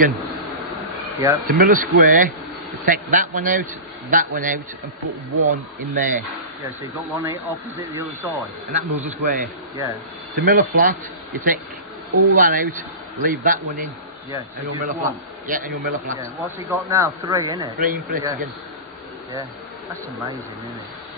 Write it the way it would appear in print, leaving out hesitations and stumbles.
again. Yeah. To mill a square, you take that one out, and put one in there. Yeah, so you've got one opposite the other side. And that mills a square. Yeah. To mill a flat, you take all that out, leave that one in. Yeah. And you'll mill a flat. One. Yeah, and you'll mill a flat. Yeah. What's he got now? 3, isn't it? 3 in for it yeah. again. Yeah. That's amazing, isn't it?